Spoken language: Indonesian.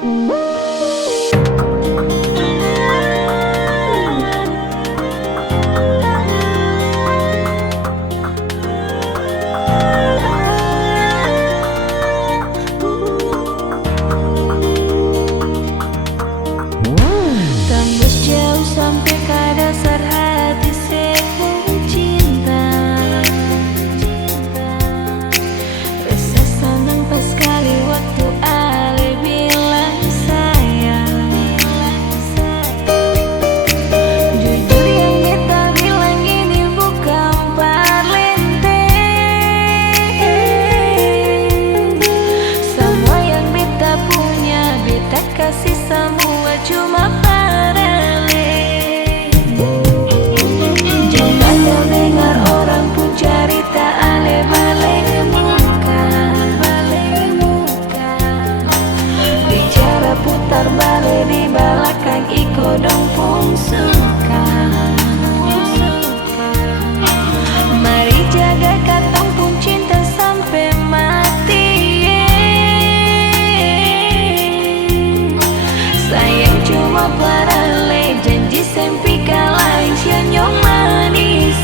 Tembus jauh sampai ke dasar hati sebuah cinta. Rasa senang pas kali waktu Ale bilang sayang. Jujur yang beta bilang ini bukan parlente. Semua yang beta punya beta kasih semua cuma terbalik di belakang iko dong pun suka. Mari jaga katong pun cinta sampai mati. Sayang cuma parale janji sempi kalai sianyong manis.